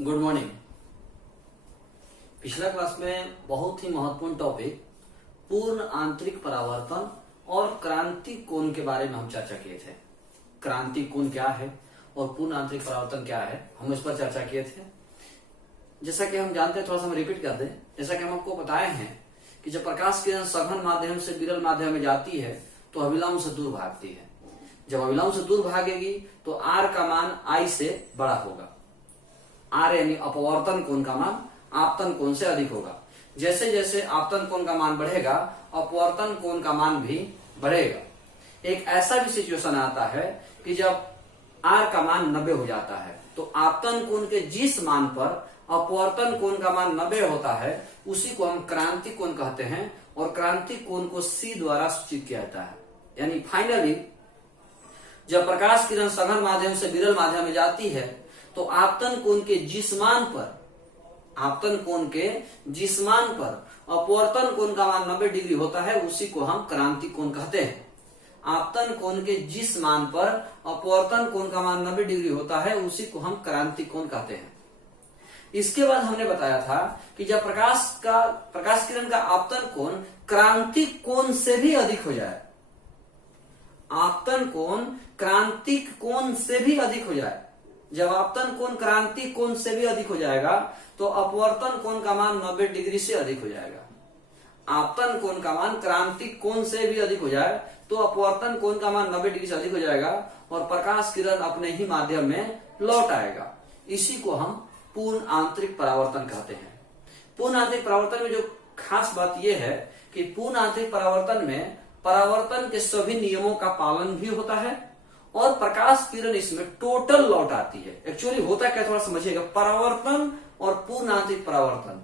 Good morning. पिछला class में बहुत ही महत्वपूर्ण टॉपिक पूर्ण आंतरिक परावर्तन और क्रांति कोण के बारे में हम चर्चा किए थे। क्रांति कोण क्या है और पूर्ण आंतरिक परावर्तन क्या है, हम इस पर चर्चा किए थे। जैसा कि हम जानते हैं, थोड़ा सा हम रिपीट कर दें। जैसा कि हम आपको बताए हैं कि जब प्रकाश किरण सघन माध्यम से विरल माध्यम में जाती है तो अभिलंब से दूर भागती है। जब अभिलंब से दूर भागेगी तो आर का मान आई से बड़ा होगा। आर यानी अपवर्तन कोण का मान आपतन कोण से अधिक होगा। जैसे जैसे आपतन कोण का मान बढ़ेगा, अपवर्तन कोण का मान भी बढ़ेगा। एक ऐसा भी सिचुएशन आता है कि जब आर का मान 90 हो जाता है तो आपतन कोण के जिस मान पर अपवर्तन कोण का मान 90 होता है उसी को हम क्रांति कोण कहते हैं, और क्रांति कोण को C द्वारा सूचित किया जाता है। यानी फाइनली जब प्रकाश किरण सघन माध्यम से विरल माध्यम में जाती है तो आपतन कोण के जिस मान पर अपवर्तन कोण का मान 90 डिग्री होता है उसी को हम क्रांति कोण कहते हैं। आपतन कोण के जिस मान पर अपवर्तन कोण का मान 90 डिग्री होता है उसी को हम क्रांति कोण कहते हैं। इसके बाद हमने बताया था कि जब प्रकाश किरण का आपतन कोण क्रांति कोण से भी अधिक हो जाए, आपतन कोण क्रांतिक कोण से भी अधिक हो जाए, जब आपतन कोण क्रांति कोण से भी अधिक हो जाएगा तो अपवर्तन कोण का मान 90 डिग्री से अधिक हो जाएगा। आपतन कोण का मान क्रांतिक कोण से भी अधिक हो जाए तो अपवर्तन कोण का मान 90 डिग्री से अधिक हो जाएगा और प्रकाश किरण अपने ही माध्यम में लौट आएगा। इसी को हम पूर्ण आंतरिक परावर्तन कहते हैं। पूर्ण आंतरिक परावर्तन में जो खास बात यह है कि पूर्ण आंतरिक परावर्तन में परावर्तन के सभी नियमों का पालन भी होता है और प्रकाश किरण इसमें टोटल लौट आती है। एक्चुअली होता क्या, थोड़ा समझिएगा। परावर्तन और पूर्ण आंतरिक परावर्तन,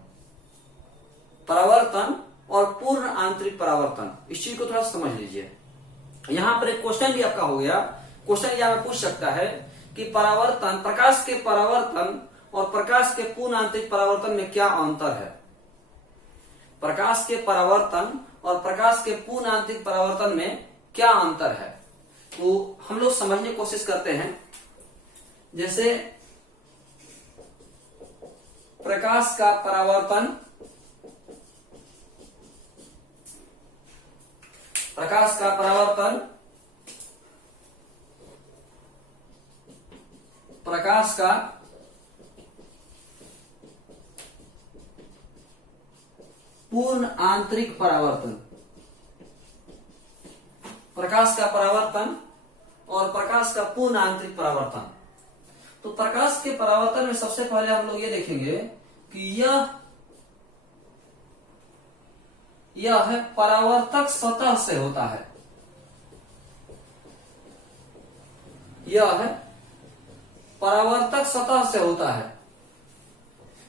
परावर्तन और पूर्ण आंतरिक परावर्तन, इस चीज को थोड़ा समझ लीजिए। यहां पर एक क्वेश्चन भी आपका हो गया। क्वेश्चन यहां पूछ सकता है कि परावर्तन, प्रकाश के परावर्तन और प्रकाश के पूर्ण आंतरिक परावर्तन में क्या अंतर है। प्रकाश के परावर्तन और प्रकाश के पूर्ण आंतरिक परावर्तन में क्या अंतर है, तो हम लोग समझने की कोशिश करते हैं। जैसे प्रकाश का परावर्तन, प्रकाश का परावर्तन, प्रकाश का पूर्ण आंतरिक परावर्तन, प्रकाश का परावर्तन और प्रकाश का पूर्ण आंतरिक परावर्तन। तो प्रकाश के परावर्तन में सबसे पहले हम लोग ये देखेंगे कि यह परावर्तक सतह से होता है। यह परावर्तक सतह से होता है।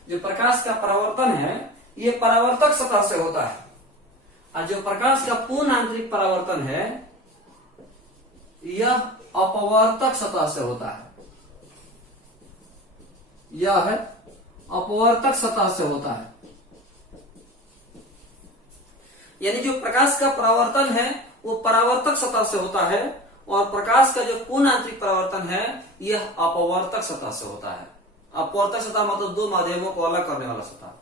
जो प्रकाश का परावर्तन है ये परावर्तक सतह से होता है, और जो प्रकाश का पूर्ण आंतरिक परावर्तन है यह अपवर्तक सतह से होता है। यह अपवर्तक सतह से होता है। यानी जो प्रकाश का परावर्तन है वो परावर्तक सतह से होता है और प्रकाश का जो पूर्ण आंतरिक परावर्तन है यह अपवर्तक सतह से होता है। अपवर्तक सतह मतलब दो माध्यमों को अलग करने वाला सतह।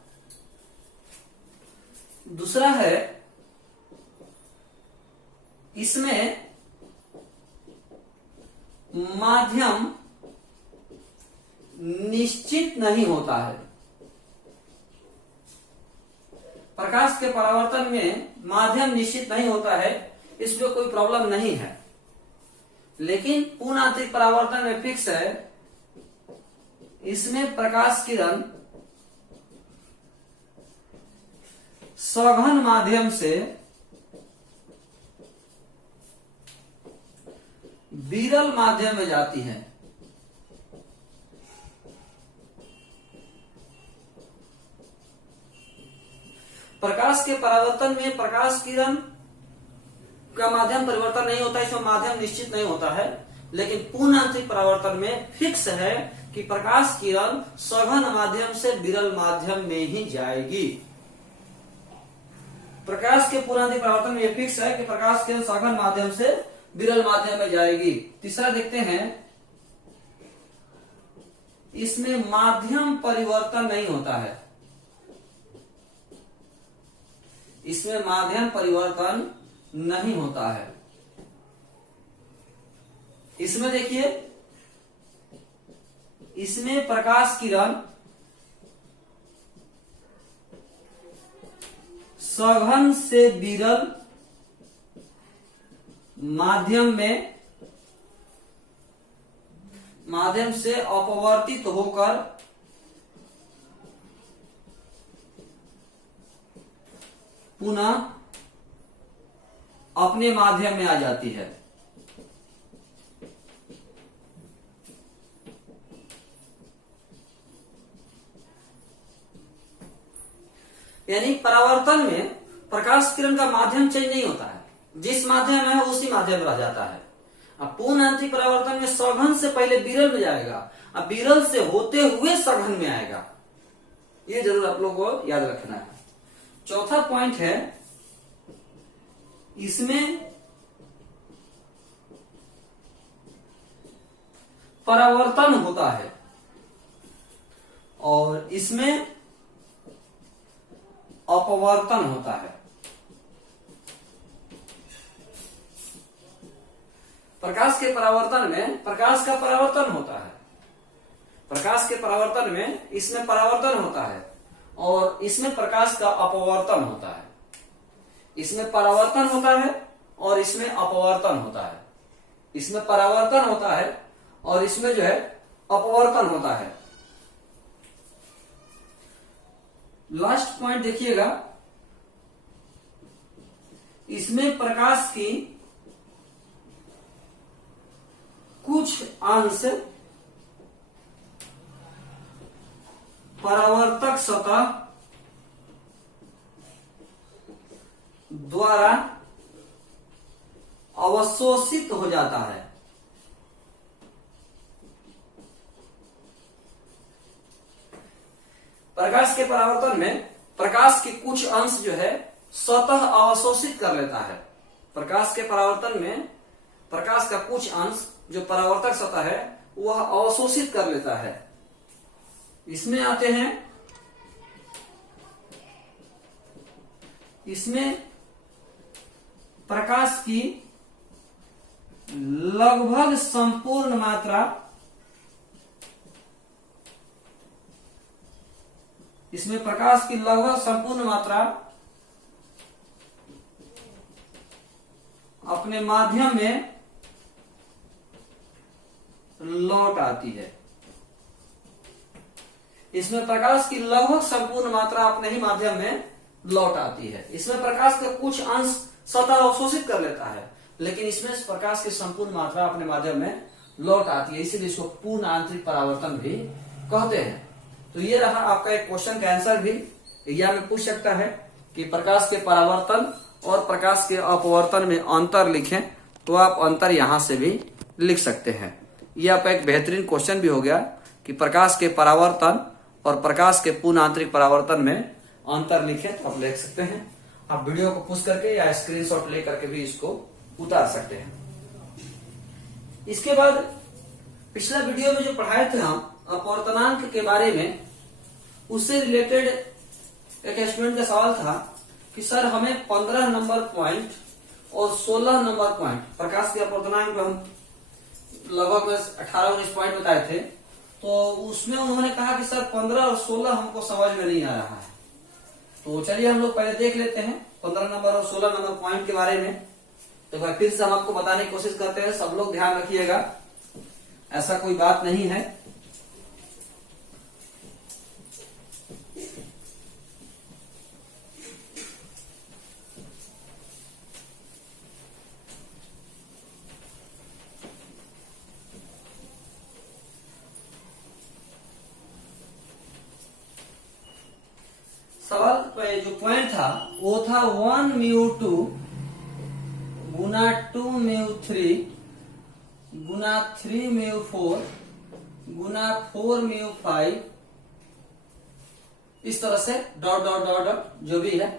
दूसरा है, इसमें माध्यम निश्चित नहीं होता है। प्रकाश के परावर्तन में माध्यम निश्चित नहीं होता है, इसमें कोई प्रॉब्लम नहीं है। लेकिन पूर्ण आंतरिक परावर्तन में फिक्स है। इसमें प्रकाश किरण सघन माध्यम से विरल माध्यम में जाती है। प्रकाश के परावर्तन में प्रकाश किरण का माध्यम परिवर्तन नहीं होता है, इसमें माध्यम निश्चित नहीं होता है। लेकिन पूर्ण आंतरिक परावर्तन में फिक्स है कि प्रकाश किरण सघन माध्यम से विरल माध्यम में ही जाएगी। प्रकाश के पूर्ण आंतरिक परावर्तन में यह फिक्स है कि प्रकाश किरण सघन माध्यम से विरल माध्यम में जाएगी। तीसरा देखते हैं, इसमें माध्यम परिवर्तन नहीं होता है, इसमें माध्यम परिवर्तन नहीं होता है। इसमें देखिए, इसमें प्रकाश किरण सघन से विरल माध्यम से अपवर्तित होकर पुनः अपने माध्यम में आ जाती है। यानी परावर्तन में प्रकाश किरण का माध्यम चेंज नहीं होता है, जिस माध्यम में है उसी माध्यम रह जाता है। अब पूर्ण आंतरिक परावर्तन में सघन से पहले विरल में जाएगा, अब विरल से होते हुए सघन में आएगा। ये जरूर आप लोगों को याद रखना है। चौथा पॉइंट है, इसमें परावर्तन होता है और इसमें अपवर्तन होता है। प्रकाश के परावर्तन में प्रकाश का परावर्तन होता है, प्रकाश के परावर्तन में इसमें परावर्तन होता है और इसमें प्रकाश का अपवर्तन होता है। इसमें परावर्तन होता है और इसमें अपवर्तन होता है, इसमें परावर्तन होता है और इसमें जो है अपवर्तन होता है। लास्ट पॉइंट देखिएगा, इसमें प्रकाश की कुछ अंश परावर्तक सतह द्वारा अवशोषित हो जाता है। प्रकाश के परावर्तन में प्रकाश के कुछ अंश जो है स्वतः अवशोषित कर लेता है। प्रकाश के परावर्तन में प्रकाश का कुछ अंश जो परावर्तक सतह है वह अवशोषित कर लेता है। इसमें आते हैं, इसमें प्रकाश की लगभग संपूर्ण मात्रा, इसमें प्रकाश की लगभग संपूर्ण मात्रा अपने माध्यम में लौट आती है। इसमें प्रकाश की लगभग संपूर्ण मात्रा अपने ही माध्यम में लौट आती है। इसमें प्रकाश का कुछ अंश स्वतः अवशोषित कर लेता है, लेकिन इसमें प्रकाश की संपूर्ण मात्रा अपने माध्यम में लौट आती है, इसीलिए इसको पूर्ण आंतरिक परावर्तन भी कहते हैं। तो ये रहा आपका एक क्वेश्चन का आंसर भी एग्जाम में पूछ सकता है कि प्रकाश के परावर्तन और प्रकाश के अपवर्तन में अंतर लिखें, तो आप अंतर यहां से भी लिख सकते हैं। यह आपका एक बेहतरीन क्वेश्चन भी हो गया कि प्रकाश के परावर्तन और प्रकाश के पूर्ण आंतरिक परावर्तन में अंतर लिखें, तो आप लिख सकते हैं। आप वीडियो को पुश करके या स्क्रीनशॉट ले करके भी इसको उतार सकते हैं। इसके बाद पिछला वीडियो में जो पढ़ाए थे हम अपवर्तनांक के बारे में, उससे रिलेटेड एक स्टूडेंट का सवाल था कि सर हमें 15 नंबर पॉइंट और 16 नंबर पॉइंट, प्रकाश के अपवर्तनांक में हम लगभग 18-19 पॉइंट बताए थे, तो उसमें उन्होंने कहा कि सर 15 और 16 हमको समझ में नहीं आ रहा है। तो चलिए हम लोग पहले देख लेते हैं 15 नंबर और 16 नंबर पॉइंट के बारे में। तो फिर से हम आपको बताने की कोशिश करते हैं, सब लोग ध्यान रखिएगा, ऐसा कोई बात नहीं है। सवाल जो पॉइंट था वो था 1μ2 गुना 2μ3 गुना 3μ4 गुना 4μ5, इस तरह से डॉट डॉट डॉट डॉट जो भी है।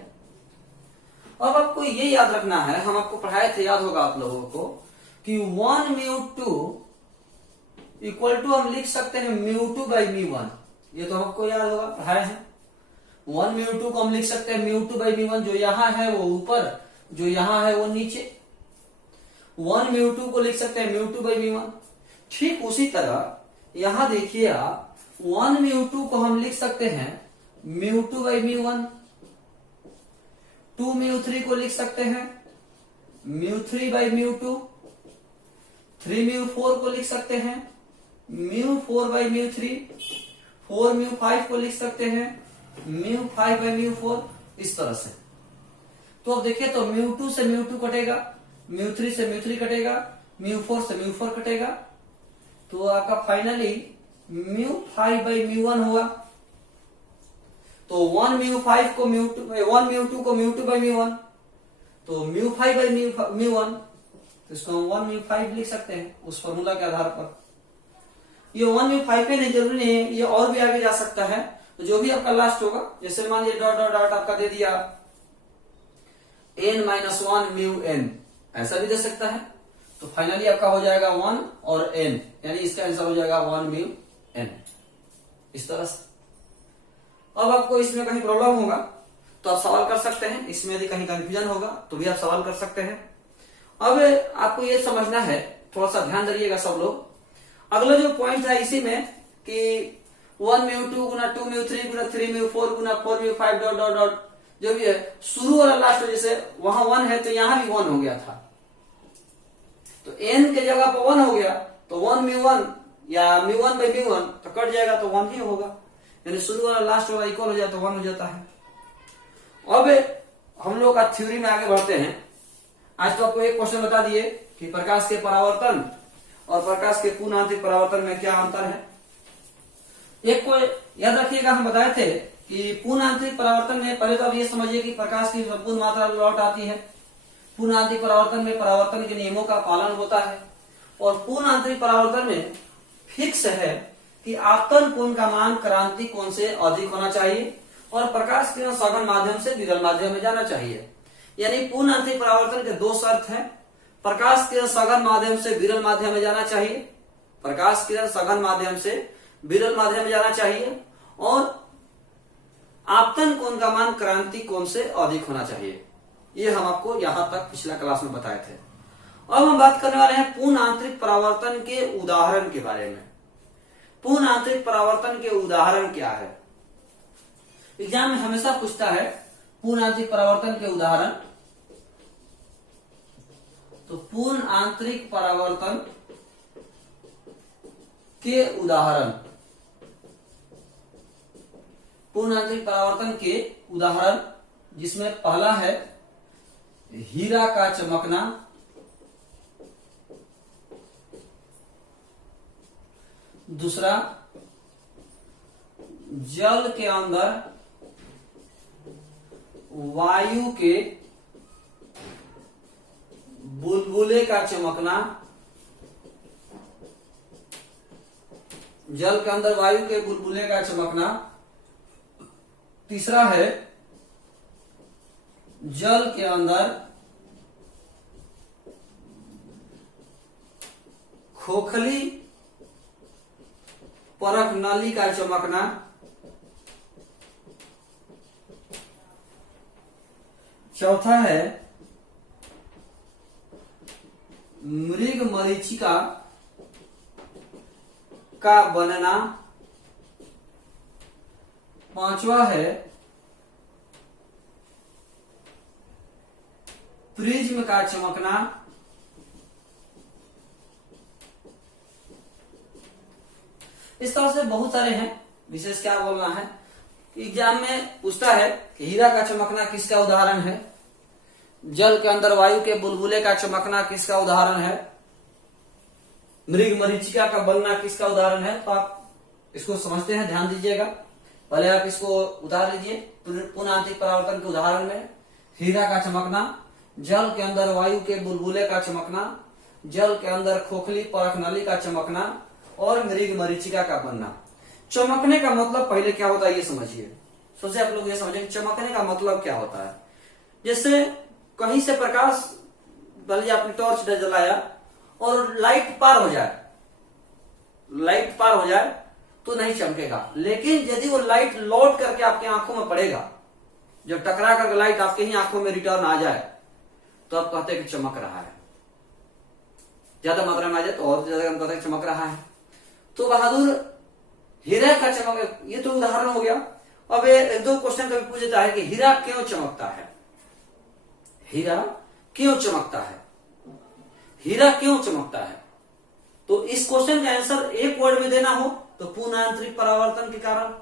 अब आपको ये याद रखना है, हम आपको पढ़ाए थे, याद होगा आप लोगों को, कि 1μ2 इक्वल टू हम लिख सकते हैं μ2/μ1। ये तो हमको याद होगा, पढ़ाए हैं। 1 μ2 को हम लिख सकते हैं μ2/μ1, जो यहां है वो ऊपर, जो यहां है वो नीचे। 1 μ2 को लिख सकते हैं μ2/μ1। ठीक उसी तरह यहां देखिए आप, 1 μ2 को हम लिख सकते हैं μ2/μ1। 2 μ3 को लिख सकते हैं μ3/μ2। 3 μ4 को लिख सकते हैं μ4/μ3। 4 μ5 को लिख सकते हैं μ5/μ4। इस तरह से। तो अब देखिए, तो μ2 से μ2 कटेगा, μ3 से μ3 कटेगा, μ4 से μ4 कटेगा, तो आपका फाइनली μ5/μ1 हुआ। तो 1 μ2 को μ2/μ1, तो μ5/μ1, तो इसको हम 1 μ5 लिख सकते हैं उस फॉर्मूला के आधार पर। ये 1 μ5 पे नहीं, जरूरी नहीं है, ये और भी आगे जा सकता है। तो जो भी आपका लास्ट होगा, जैसे मान लीजिए डॉट डॉट डॉट आपका दे दिया n-1 μn, ऐसा भी दे सकता है। तो फाइनली आपका हो जाएगा 1 और n, यानी इसका आंसर हो जाएगा 1 μn। इस तरह से। अब आपको इसमें कहीं प्रॉब्लम होगा तो आप सवाल कर सकते हैं, इसमें यदि कहीं कंफ्यूजन होगा तो भी आप सवाल कर सकते हैं। अब आपको ये समझना है, थोड़ा सा ध्यान दीजिएगा सब लोग। अगला जो पॉइंट है इसी में कि 1 μ2 गुना 2 μ3 गुना 3 μ4 गुना 4 μ5 डॉट डॉट डॉट, जो भी है शुरू वाला लास्ट, जैसे वहां 1 है तो यहां भी 1 हो गया था, तो n के जगह पर 1 हो गया, तो 1 μ1 या μ1/μ1 तो कट जाएगा, तो 1 ही होगा, यानी शुरू वाला लास्ट वाला इक्वल हो जाए तो 1 हो जाता है। अब हम लोग का थ्योरी में आगे बढ़ते हैं। आज तो आपको एक क्वेश्चन बता दिए कि प्रकाश के परावर्तन और प्रकाश के पूर्ण आंतरिक परावर्तन में क्या अंतर है। एक को याद रखिएगा, हम बताए थे कि पूर्ण आंतरिक परावर्तन में पहले तो आप ये समझिए कि प्रकाश की संपूर्ण मात्रा लौट आती है। पूर्ण आंतरिक परावर्तन में परावर्तन के नियमों का पालन होता है, और पूर्ण आंतरिक परावर्तन में फिक्स है कि आपतन कोण का मान क्रांति कोण से अधिक होना चाहिए, और प्रकाश किरण सघन माध्यम से विरल माध्यम में जाना चाहिए। यानी पूर्ण आंतरिक परावर्तन के दो शर्त हैं, प्रकाश किरण सघन माध्यम से विरल माध्यम में जाना चाहिए, प्रकाश किरण सघन माध्यम से विरल माध्यम में जाना चाहिए, और आपतन कोण का मान क्रांति कोण से अधिक होना चाहिए। ये हम आपको यहां तक पिछला क्लास में बताए थे। अब हम बात करने वाले हैं पूर्ण आंतरिक परावर्तन के उदाहरण के बारे में। पूर्ण आंतरिक परावर्तन के उदाहरण क्या है? एग्जाम में हमेशा पूछता है पूर्ण आंतरिक परावर्तन के उदाहरण। तो पूर्ण आंतरिक परावर्तन के उदाहरण, पूर्ण आंतरिक परावर्तन के उदाहरण, जिसमें पहला है हीरा का चमकना, दूसरा जल के अंदर वायु के बुलबुले का चमकना, जल के अंदर वायु के बुलबुले का चमकना, तीसरा है जल के अंदर खोखली परख नली का चमकना, चौथा है मृग मरीचिका का बनना, पांचवा है प्रिज्म का चमकना, इस तरह से बहुत सारे हैं। विशेष क्या बोलना है, एग्जाम में पूछता है कि हीरा का चमकना किसका उदाहरण है, जल के अंदर वायु के बुलबुले का चमकना किसका उदाहरण है, मृग मरीचिका का बनना किसका उदाहरण है। तो आप इसको समझते हैं, ध्यान दीजिएगा। पहले आप इसको उतार लीजिए। पूर्ण आंतरिक परावर्तन के उदाहरण में हीरा का चमकना, जल के अंदर वायु के बुलबुले का चमकना, जल के अंदर खोखली परख नली का चमकना, और मृग मरीचिका का बनना। चमकने का मतलब पहले क्या होता है ये समझिए। सोचे आप लोग ये समझे चमकने का मतलब क्या होता है। जैसे कहीं से प्रकाश, भले आपने टॉर्च जलाया और लाइट पार हो जाए, लाइट पार हो जाए तो नहीं चमकेगा, लेकिन यदि वो लाइट लौट करके आपकी आंखों में पड़ेगा, जब टकरा करके लाइट आपके ही आंखों में रिटर्न आ जाए तो आप कहते हैं कि चमक रहा है। ज्यादा मात्रा में आ जाए तो और ज्यादा हम कहते हैं चमक रहा है। तो बहादुर हीरा का चमक, ये तो उदाहरण हो गया। अब एक दो क्वेश्चन कभी पूछ देता है कि हीरा क्यों चमकता है, हीरा क्यों चमकता है, हीरा क्यों चमकता है। तो इस क्वेश्चन का आंसर एक वर्ड में देना हो तो पूर्ण आंतरिक परावर्तन के कारण।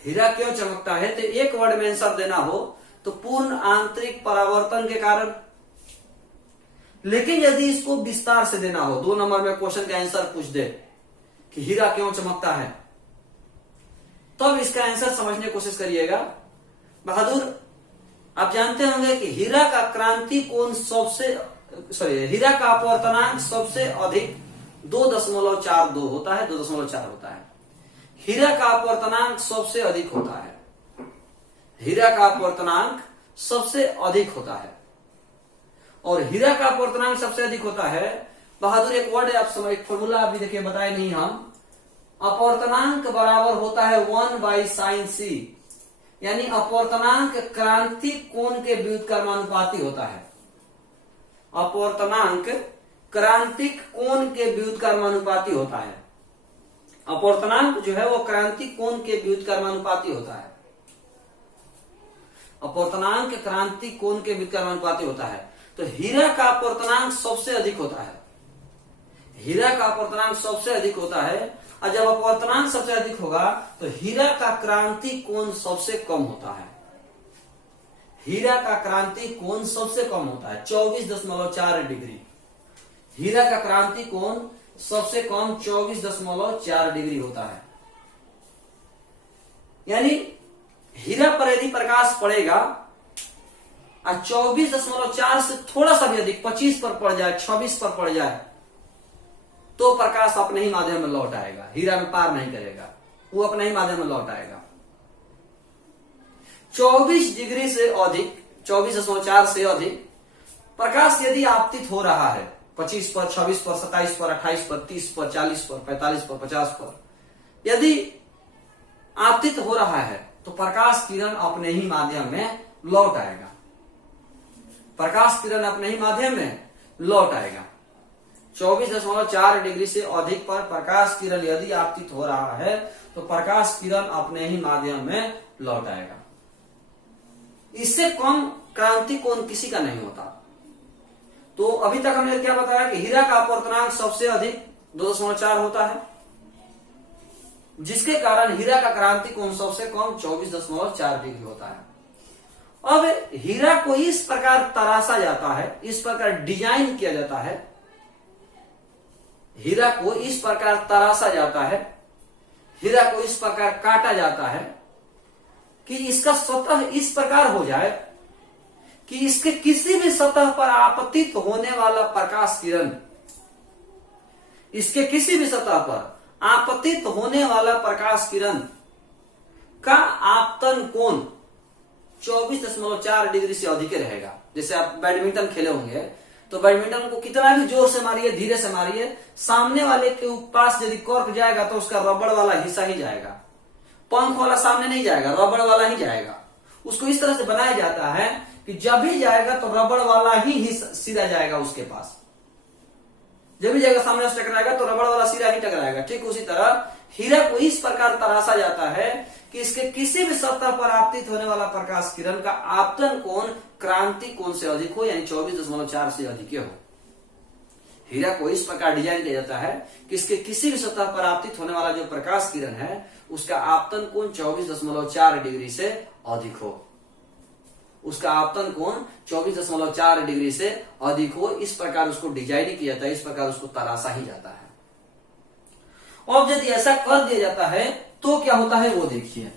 हीरा क्यों चमकता है तो एक वर्ड में आंसर देना हो तो पूर्ण आंतरिक परावर्तन के कारण। लेकिन यदि इसको विस्तार से देना हो, 2 नंबर में क्वेश्चन का आंसर पूछ दे कि हीरा क्यों चमकता है, तब इसका आंसर समझने की कोशिश करिएगा। बहादुर आप जानते होंगे कि हीरा का क्रांति कोण हीरा का अपवर्तनांक सबसे अधिक 2.42 होता है, 2.4 होता है। हीरा का अपवर्तनांक सबसे अधिक होता है, हीरा का अपवर्तनांक सबसे अधिक होता है। और हीरा का अपवर्तनांक सबसे अधिक होता है बहादुर, एक वर्ड है आप समझ, फॉर्मूला अभी देखिए बताए नहीं हम। अपवर्तनांक बराबर होता है 1/sin c, यानी अपवर्तनांक क्रांति कोण के व्युत्क्रमानुपाती होता है। अपवर्तनांक क्रांतिक कोण के व्युत्क्रमानुपाती होता है। अपवर्तनांक जो है वो क्रांतिक कोण के व्युत्क्रमानुपाती होता है। अपवर्तनांक क्रांतिक कोण के व्युत्क्रमानुपाती होता है। तो हीरा का अपवर्तनांक सबसे अधिक होता है, हीरा का अपवर्तनांक सबसे अधिक होता है। और जब अपवर्तनांक सबसे अधिक होगा तो हीरा का क्रांतिक कोण सबसे कम होता है, हीरा का क्रांतिक कोण सबसे कम होता है 24.4 डिग्री। हीरा का क्रांतिक कोण सबसे कम 24.4 डिग्री होता है। यानी हीरा पर यदि प्रकाश पड़ेगा और 24.4 से थोड़ा सा भी अधिक 25 पर पड़ जाए, 26 पर पड़ जाए, तो प्रकाश अपने ही माध्यम में लौट आएगा, हीरा में पार नहीं करेगा, वो अपने ही माध्यम में लौट आएगा। 24 डिग्री से अधिक, 24.4 से अधिक प्रकाश यदि आपतित हो रहा है 25 पर, 26 पर, 27 पर, 28 पर, 30 पर, 40 पर, 45 पर, 50 पर यदि आपतित हो रहा है तो प्रकाश किरण अपने ही माध्यम में लौट आएगा, प्रकाश किरण अपने ही माध्यम में लौट आएगा। 24.4 डिग्री से अधिक पर प्रकाश किरण यदि आपतित हो रहा है तो प्रकाश किरण अपने ही माध्यम में लौट आएगा। इससे कम क्रांति कोण किसी का नहीं होता। तो अभी तक हमने क्या बताया कि हीरा का अपवर्तनांक सबसे अधिक 2.4 होता है, जिसके कारण हीरा का क्रांति कोण सबसे कम 24.4 डिग्री होता है। अब हीरा को इस प्रकार तराशा जाता है, इस प्रकार डिजाइन किया जाता है, हीरा को इस प्रकार तराशा जाता है, हीरा को इस प्रकार काटा जाता है कि इसका सतह इस प्रकार हो जाए कि इसके किसी भी सतह पर आपतित होने वाला प्रकाश किरण, इसके किसी भी सतह पर आपतित होने वाला प्रकाश किरण का आपतन कोण 24.4 डिग्री से अधिक रहेगा। जैसे आप बैडमिंटन खेले होंगे तो बैडमिंटन को कितना भी जोर से मारिए, धीरे से मारिए, सामने वाले के पास यदि कॉर्क जाएगा तो उसका रबड़ वाला हिस्सा ही जाएगा, पंख वाला सामने नहीं जाएगा, रबड़ वाला ही जाएगा। उसको इस तरह से बनाया जाता है कि जब भी जाएगा तो रबड़ वाला ही सीधा जाएगा उसके पास, जब भी जाएगा सामने से टकराएगा तो रबड़ वाला सिरा ही टकराएगा। ठीक उसी तरह हीरा को इस प्रकार तराशा जाता है कि इसके किसी भी सतह पर आपतित होने वाला प्रकाश किरण का आपतन कोण क्रांति कोण से अधिक हो, यानी 24.4 से अधिक हो। हीरा को इस प्रकार डिजाइन किया जाता है कि इसके किसी भी सतह पर आपतित होने वाला जो प्रकाश किरण है उसका आपतन कोण 24.4 डिग्री से अधिक हो, उसका आपतन कोण 24.4 डिग्री से अधिक हो। इस प्रकार उसको डिजाइन किया जाता है, इस प्रकार उसको तराशा ही जाता है। और यदि ऐसा कर दिया जाता है तो क्या होता है वो देखिए।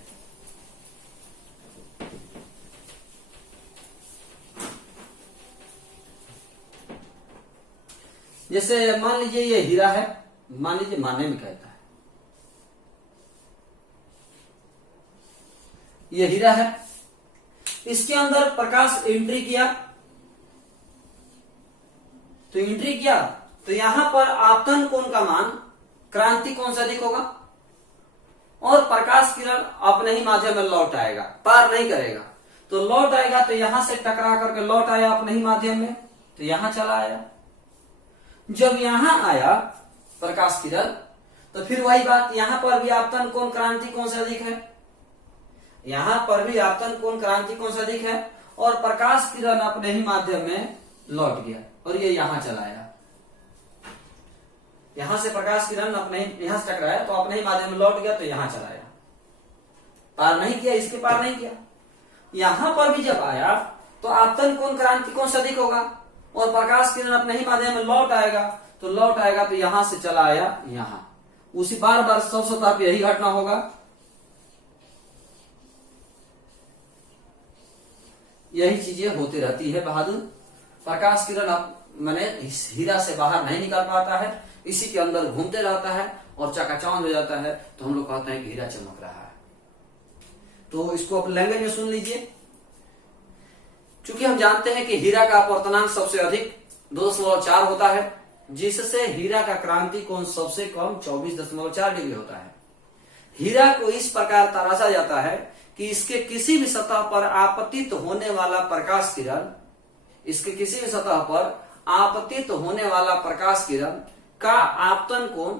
जैसे मान लीजिए ये हीरा है, मान लीजिए मानने में कहता है ये हीरा है, इसके अंदर प्रकाश एंट्री किया, तो एंट्री किया तो यहां पर आपतन कोण का मान क्रांति कौन सा अधिक होगा, और प्रकाश किरण अपने ही माध्यम में लौट आएगा, पार नहीं करेगा। तो लौट आएगा तो यहां से टकरा करके लौट आया अपने ही माध्यम में, तो यहां चला आया। जब यहां आया प्रकाश किरण, तो फिर वही बात, यहां पर भी आपतन कोण क्रांति कौन से अधिक है, यहां पर भी आपतन कोण क्रांति कौन से अधिक है, और प्रकाश किरण अपने ही माध्यम में लौट गया और ये यहां चला आया। यहां से प्रकाश किरण अपने यहां से टकराया तो अपने ही माध्यम में लौट गया, तो यहां चला आया, पार नहीं किया, इसके पार नहीं किया। यहां पर भी जब आया तो आपतन कोण क्रांति कौन से अधिक होगा, और प्रकाश किरण अपने ही माध्यम में लौट आएगा, तो लौट आएगा तो यहां से चला आया यहां। उसी बार बार सब सतह पे यही घटना होगा। यही चीजें होती रहती है बहादुर। प्रकाश किरण अब मैंने हीरा से बाहर नहीं निकल पाता है, इसी के अंदर घूमते रहता है और चकाचौंध हो जाता है, तो हम लोग कहते हैं कि हीरा चमक रहा है। तो इसको आप लैंग्वेज में सुन लीजिए। चूंकि हम जानते हैं कि हीरा का अपवर्तनांक सबसे अधिक 2.4 होता है, जिससे हीरा का क्रांति कोण सबसे कम 24.4 डिग्री होता है। हीरा को इस प्रकार तराशा जाता है कि इसके किसी भी सतह पर आपतित होने वाला प्रकाश किरण, इसके किसी भी सतह पर आपतित होने वाला प्रकाश किरण का आपतन कोण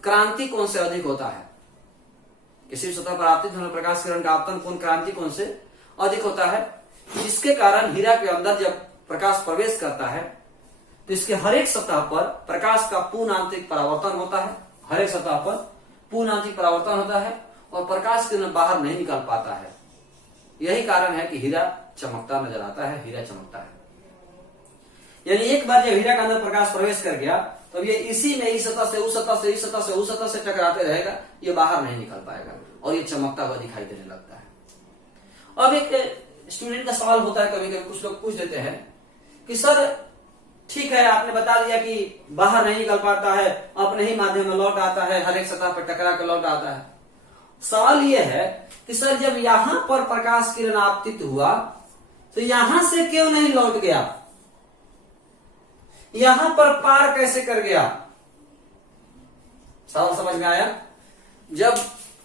क्रांति कोण से अधिक होता है। किसी भी सतह पर आपतित होने वाले प्रकाश किरण का आपतन कोण क्रांति कोण से अधिक होता है, जिसके कारण हीरा के अंदर जब प्रकाश प्रवेश करता है तो इसके हर एक सतह पर प्रकाश का पूर्ण आंतरिक परावर्तन होता है, हर एक सतह पर पूर्ण आंतरिक परावर्तन होता है और प्रकाश किरण बाहर नहीं निकल पाता है। यही कारण है कि हीरा चमकता नजर आता है, हीरा चमकता है। यानी एक बार जब हीरा के अंदर प्रकाश प्रवेश कर गया तो ये इसी में इस सतह से उस सतह से इस सतह से उस सतह से टकराते रहेगा, ये बाहर नहीं निकल पाएगा और ये चमकता हुआ दिखाई देने लगता है। अब एक स्टूडेंट का सवाल होता है, कभी कभी कुछ लोग पूछ देते हैं कि सर ठीक है, आपने बता दिया कि बाहर नहीं निकल पाता है, अपने ही माध्यम में लौट आता है, हर एक सतह पर टकरा कर लौट आता है। सवाल यह है कि सर जब यहां पर प्रकाश किरण आपतित हुआ तो यहां से क्यों नहीं लौट गया, यहां पर पार कैसे कर गया? सवाल समझ में आया? जब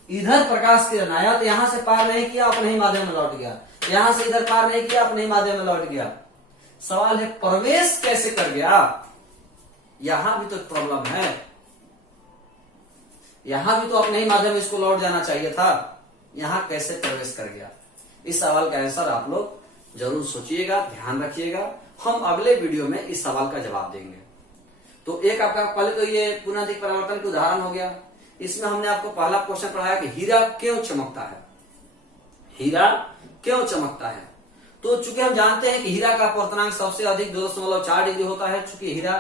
इधर प्रकाश किरण आया तो यहां से पार नहीं किया, अपने ही माध्यम में लौट गया, यहां से इधर पार नहीं किया, अपने ही माध्यम में लौट गया। सवाल है प्रवेश कैसे कर गया? यहां भी तो प्रॉब्लम है, यहां भी तो अपने ही माध्यम में इसको लौट जाना चाहिए था, यहां कैसे प्रवेश कर गया? इस सवाल का आंसर आप लोग जरूर सोचिएगा, ध्यान रखिएगा। हम अगले वीडियो में इस सवाल का जवाब देंगे। तो एक आपका पहले तो ये पुनरावृत्ति परिवर्तन का उदाहरण हो गया। इसमें हमने आपको पहला क्वेश्चन पढ़ाया कि हीरा क्यों चमकता है, हीरा क्यों चमकता है। तो चूंकि हम जानते हैं कि हीरा का अपवर्तनांक सबसे अधिक 2.4 डिग्री होता है, चूंकि हीरा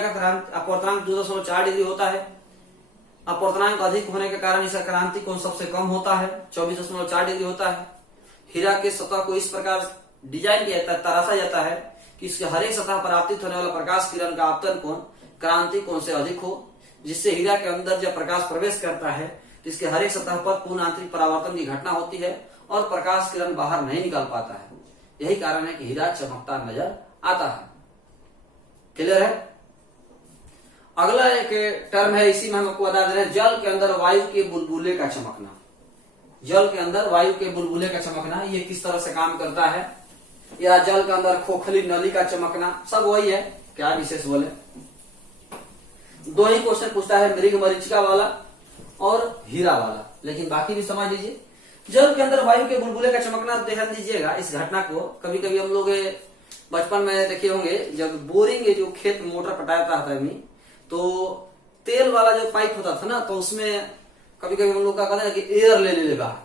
का अपवर्तनांक 2.4 डिग्री होता है, अपवर्तनांक अधिक होने के कारण इसका क्रांति कोण सबसे कम होता है, 24.4 डिग्री होता है। हीरा के सतह को इस प्रकार डिजाइन किया जाता है, तराशा जाता है कि इसके हर एक सतह पर आपतित होने वाला प्रकाश किरण का आपतन कोण क्रांति कोण से अधिक हो, जिससे हीरा के अंदर जब प्रकाश प्रवेश करता है तो इसके हर एक सतह पर पूर्ण आंतरिक परावर्तन की घटना होती है और प्रकाश किरण बाहर नहीं निकल पाता है। यही कारण है कि हीरा चमकता नजर आता है। क्लियर है? अगला एक टर्म है, इसी में हम आपको बता दे रहे हैं, जल के अंदर वायु के बुलबुले का चमकना। जल के अंदर वायु के बुलबुले का चमकना, ये किस तरह से काम करता है, या जल के अंदर खोखली नली का चमकना, सब वही है, क्या विशेष बोले। दो ही क्वेश्चन पूछता है, मृग मरीचिका वाला और हीरा वाला, लेकिन बाकी भी समझ लीजिए। जल के अंदर वायु के बुलबुले का चमकना, ध्यान दीजिएगा इस घटना को। कभी कभी हम लोग बचपन में देखे होंगे, जब बोरिंग जो खेत मोटर पटाता था तो तेल वाला जो पाइप होता था ना, तो उसमें कभी कभी हम लोग का कहते हैं कि एयर ले लेगा,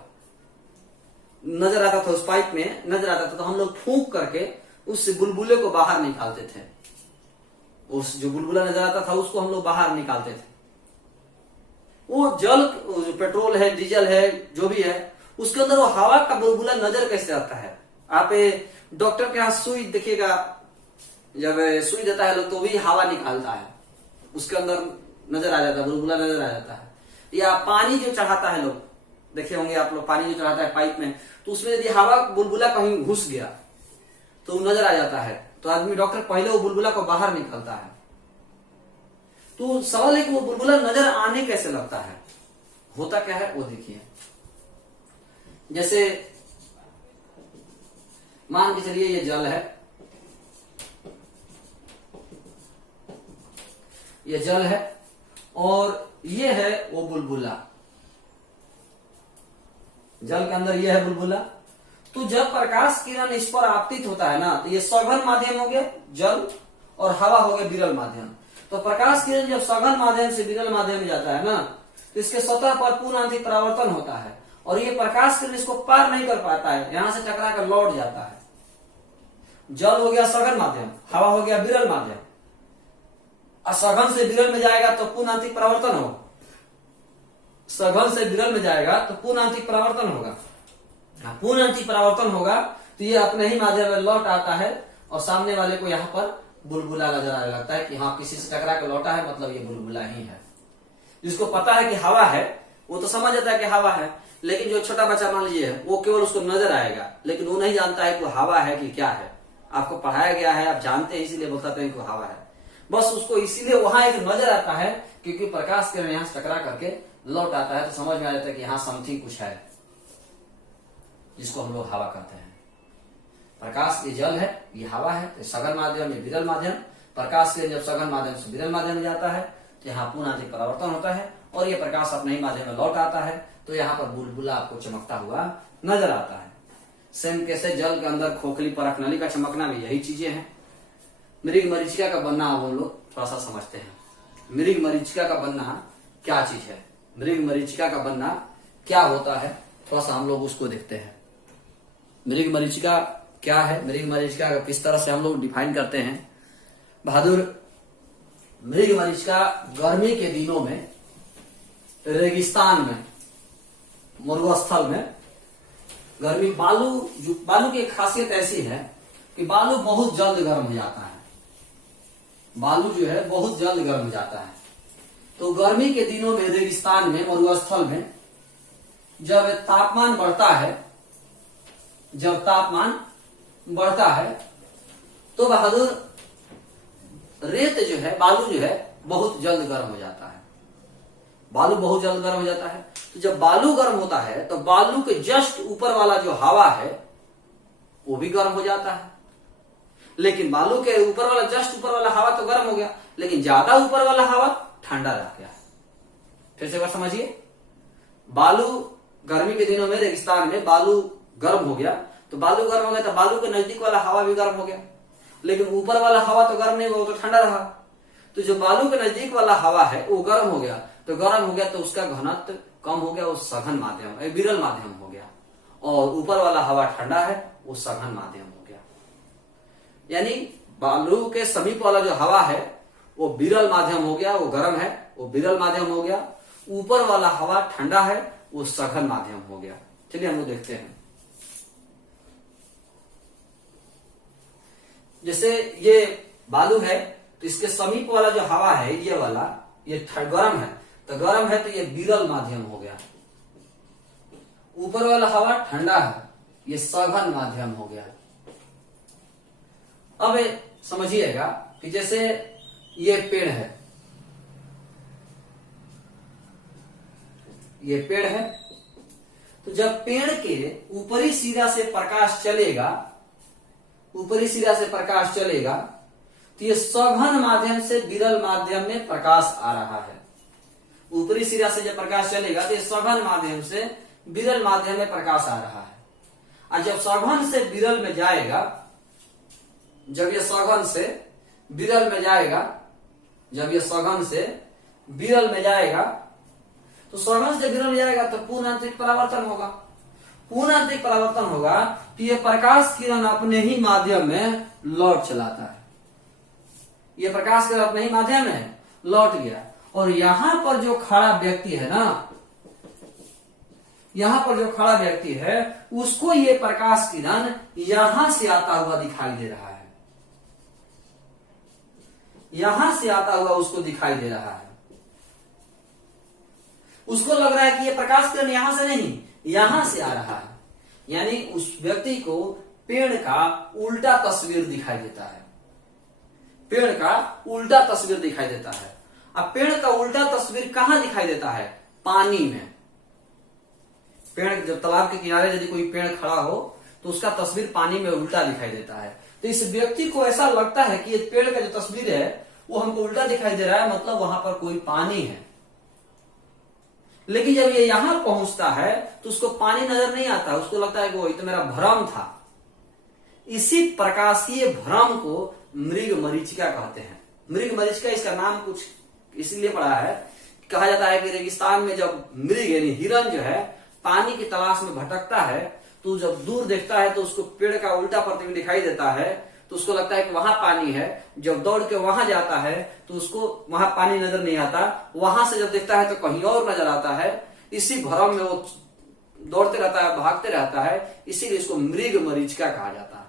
नजर आता था, उस पाइप में नजर आता था, तो हम लोग फूंक करके उस बुलबुले को बाहर निकालते थे। उस जो बुलबुला नजर आता था उसको हम लोग बाहर निकालते थे। वो जल, जो पेट्रोल है, डीजल है, जो भी है, उसके अंदर वो हवा का बुलबुला नजर कैसे आता है? आप डॉक्टर के यहाँ सुई देखिएगा, जब सुई देता है लोग तो भी हवा निकालता है, उसके अंदर नजर आ जाता है, बुलबुला नजर आ जाता है। या पानी जो चढ़ाता है, लोग देखे होंगे आप लोग, पानी जो चढ़ाता है पाइप में, तो उसमें यदि हवा बुलबुला कहीं घुस गया तो नजर आ जाता है, तो आदमी डॉक्टर पहले वो बुलबुला को बाहर निकालता है। तो सवाल है कि वो बुलबुला नजर आने कैसे लगता है, होता क्या है वो देखिए। जैसे मान के चलिए ये जल है, ये जल है और ये है वो बुलबुला, जल के अंदर ये है बुलबुला। तो जब प्रकाश किरण इस पर आपतित होता है ना, तो ये सघन माध्यम हो गया जल और हवा हो गया विरल माध्यम। तो प्रकाश किरण जब सघन माध्यम से विरल माध्यम में जाता है ना, तो इसके सतह पर पूर्ण आंतरिक परावर्तन होता है और ये प्रकाश किरण इसको पार नहीं कर पाता है, यहां से टकरा कर लौट जाता है। जल हो गया सघन माध्यम, हवा हो गया विरल माध्यम। सघन से विरल में जाएगा तो पूर्ण आंतरिक परावर्तन होगा, सघन से विरल में जाएगा तो पूर्ण आंतरिक परावर्तन होगा। पूर्ण आंतरिक परावर्तन होगा तो ये अपने ही माध्यम में लौट आता है और सामने वाले को यहाँ पर बुलबुला नजर आने लगता है कि हाँ किसी से टकरा कर लौटा है, मतलब ये बुलबुला ही है। जिसको पता है कि हवा है वो तो समझ जाता है कि हवा है, लेकिन जो छोटा बच्चा मान लीजिए वो केवल उसको नजर आएगा, लेकिन वो नहीं जानता है कि वो हवा है कि क्या है। आपको पढ़ाया गया है, आप जानते हैं, इसीलिए बताते हैं कि हवा है। बस उसको इसीलिए वहां एक नजर आता है क्योंकि प्रकाश किरण यहाँ से टकरा करके लौट आता है, तो समझ में आ जाता है कि यहाँ समथिंग कुछ है, जिसको हम लोग हवा कहते हैं। प्रकाश ये जल है, ये हवा है, तो सघन माध्यम ये विरल माध्यम। प्रकाश किरण जब सघन माध्यम से विरल माध्यम में जाता है तो यहाँ पूर्ण आंतरिक परावर्तन होता है और ये प्रकाश अपने ही माध्यम में लौट आता है, तो यहाँ पर बुलबुला आपको चमकता हुआ नजर आता है। सेम कैसे जल के अंदर खोखली परख नली का चमकना भी यही चीजें हैं। मृग मरीचिका का बनना हम लोग थोड़ा सा समझते हैं। मृग मरीचिका का बनना क्या चीज है, मृग मरीचिका का बनना क्या होता है, थोड़ा सा हम लोग उसको देखते हैं। मृग मरीचिका क्या है, मृग मरीचिका किस तरह से हम लोग डिफाइन करते हैं। बहादुर, मृग मरीचिका गर्मी के दिनों में रेगिस्तान में, मरुस्थल में, गर्मी बालू की खासियत ऐसी है कि बालू बहुत जल्द गर्म हो जाता है। बालू जो है बहुत जल्द गर्म हो जाता है। तो गर्मी के दिनों में रेगिस्तान में, मरुस्थल में जब तापमान बढ़ता है, जब तापमान बढ़ता है तो बहादुर रेत जो है, बालू जो है बहुत जल्द गर्म हो जाता है। बालू बहुत जल्द गर्म हो जाता है। तो जब बालू गर्म होता है तो बालू के जस्ट ऊपर वाला जो हवा है वो भी गर्म हो जाता है। लेकिन बालू के ऊपर वाला, जस्ट ऊपर वाला हवा तो गर्म हो गया, लेकिन ज्यादा ऊपर वाला हवा ठंडा रह गया। फिर से बात समझिए, बालू गर्मी के दिनों में रेगिस्तान में बालू गर्म हो गया, तो बालू गर्म हो गया तो बालू के नजदीक वाला हवा भी गर्म हो गया, लेकिन ऊपर वाला हवा तो गर्म नहीं हुआ, वो तो ठंडा रहा। तो जो बालू के नजदीक वाला हवा है वो गर्म हो गया, तो गर्म हो गया तो उसका घनत्व कम हो गया, वो सघन माध्यम, विरल माध्यम हो गया। और ऊपर वाला हवा ठंडा है, वो सघन माध्यम हो गया। यानी बालू के समीप वाला जो हवा है वो विरल माध्यम हो गया, वो गर्म है, वो विरल माध्यम हो गया। ऊपर वाला हवा ठंडा है, वो सघन माध्यम हो गया। चलिए हम लोग देखते हैं। जैसे ये बालू है तो इसके समीप वाला जो हवा है, ये वाला, ये गर्म है, तो गर्म है तो ये विरल माध्यम हो गया। ऊपर वाला हवा ठंडा है, ये सघन माध्यम हो गया। अब समझिएगा कि जैसे ये पेड़ है, ये पेड़ है, तो जब पेड़ के ऊपरी सिरा से प्रकाश चलेगा, ऊपरी सिरा से प्रकाश चलेगा तो ये सघन माध्यम से विरल माध्यम में प्रकाश आ रहा है। ऊपरी सिरा से जब प्रकाश चलेगा तो ये सघन माध्यम से विरल माध्यम में प्रकाश आ रहा है। और जब सघन से विरल में जाएगा, जब ये सघन से विरल में जाएगा, जब ये सघन से विरल में जाएगा, तो सघन से विरल में जाएगा तो पूर्ण आंतरिक परावर्तन होगा। पूर्ण आंतरिक परावर्तन होगा तो ये प्रकाश किरण अपने ही माध्यम में लौट चलाता है। ये प्रकाश किरण अपने ही माध्यम में लौट गया और यहां पर जो खड़ा व्यक्ति है ना, यहां पर जो खड़ा व्यक्ति है उसको ये प्रकाश किरण यहां से आता हुआ दिखाई दे रहा है, यहां से आता हुआ उसको दिखाई दे रहा है। उसको लग रहा है कि ये प्रकाश किरण यहां से नहीं, यहां से आ रहा है। यानी उस व्यक्ति को पेड़ का उल्टा तस्वीर दिखाई देता है, पेड़ का उल्टा तस्वीर दिखाई देता है। अब पेड़ का उल्टा तस्वीर कहां दिखाई देता है? पानी में। पेड़ जब तालाब के किनारे यदि कोई पेड़ खड़ा हो तो उसका तस्वीर पानी में उल्टा दिखाई देता है। तो इस व्यक्ति को ऐसा लगता है कि ये पेड़ का जो तस्वीर है वो हमको उल्टा दिखाई दे रहा है, मतलब वहां पर कोई पानी है। लेकिन जब ये यहां पहुंचता है तो उसको पानी नजर नहीं आता, उसको लगता है कि वो ये तो मेरा भ्रम था। इसी प्रकाशीय भ्रम को मृग मरीचिका कहते हैं। मृग मरीचिका इसका नाम कुछ इसलिए पड़ा है, कहा जाता है कि रेगिस्तान में जब मृग यानी हिरन जो है पानी की तलाश में भटकता है तो जब दूर देखता है तो उसको पेड़ का उल्टा प्रतिबिंब दिखाई देता है, तो उसको लगता है कि वहां पानी है। जब दौड़ के वहां जाता है तो उसको वहां पानी नजर नहीं आता, वहां से जब देखता है तो कहीं और नजर आता है। इसी भ्रम में वो दौड़ते रहता है, भागते रहता है, इसीलिए इसको मृग मरीचिका कहा जाता है।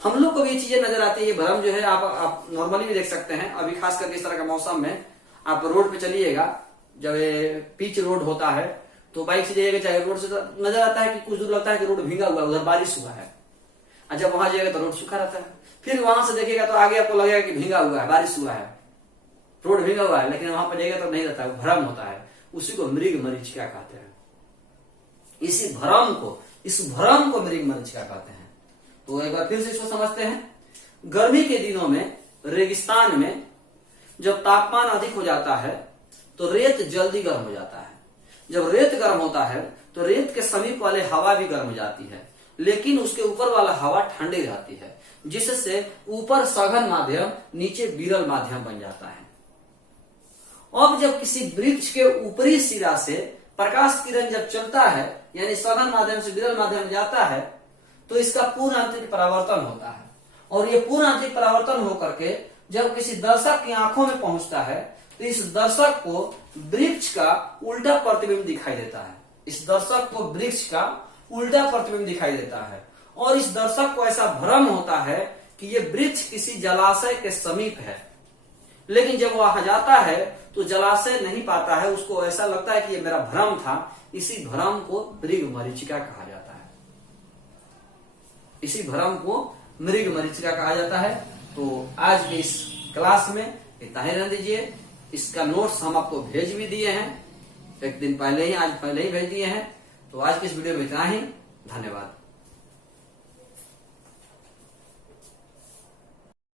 हम लोग को भी ये चीजें नजर आती है। ये भ्रम जो है आप नॉर्मली भी देख सकते हैं। अभी खास करके इस तरह का मौसम में आप रोड पे चलिएगा, जब पिच रोड होता है तो बाइक से जाइएगा चाहे रोड से, तो नजर आता है कि कुछ दूर लगता है कि रोड भींगा हुआ है, उधर बारिश हुआ है। और जब वहां जाएगा तो रोड सूखा रहता है। फिर वहां से देखिएगा तो आगे आपको लगेगा कि भींगा हुआ है, बारिश हुआ है, रोड भींगा हुआ है, लेकिन वहां पर जाएगा तो नहीं रहता है, भ्रम होता है। उसी को मृग मरीचिका कहते हैं। इस भ्रम को मृग मरीचिका कहते हैं। तो एक बार फिर से इसको समझते हैं। गर्मी के दिनों में रेगिस्तान में जब तापमान अधिक हो जाता है तो रेत जल्दी गर्म हो जाता है। जब रेत गर्म होता है तो रेत के समीप वाले हवा भी गर्म हो जाती है, लेकिन उसके ऊपर वाला हवा ठंडी रहती है, जिससे ऊपर सघन माध्यम नीचे विरल माध्यम बन जाता है। अब जब किसी वृक्ष के ऊपरी सिरा से प्रकाश किरण जब चलता है यानी सघन माध्यम से विरल माध्यम जाता है तो इसका पूर्ण आंतरिक परावर्तन होता है। और ये पूर्ण आंतरिक परावर्तन होकर के जब किसी दर्शक की आंखों में पहुंचता है तो इस दर्शक को वृक्ष का उल्टा प्रतिबिंब दिखाई देता है। इस दर्शक को वृक्ष का उल्टा प्रतिबिंब दिखाई देता है और इस दर्शक को ऐसा भ्रम होता है कि ये वृक्ष किसी जलाशय के समीप है। लेकिन जब वहां जाता है तो जलाशय नहीं पाता है, उसको ऐसा लगता है कि ये मेरा भ्रम था। इसी भ्रम को मृग मरीचिका कहा जाता है। इसी भ्रम को मृग मरीचिका कहा जाता है। तो आज के इस क्लास में इतना ही रहने दीजिए। इसका नोट्स हम आपको भेज भी दिए हैं, एक दिन पहले ही, आज पहले ही भेज दिए हैं। तो आज की इस वीडियो में इतना ही। धन्यवाद।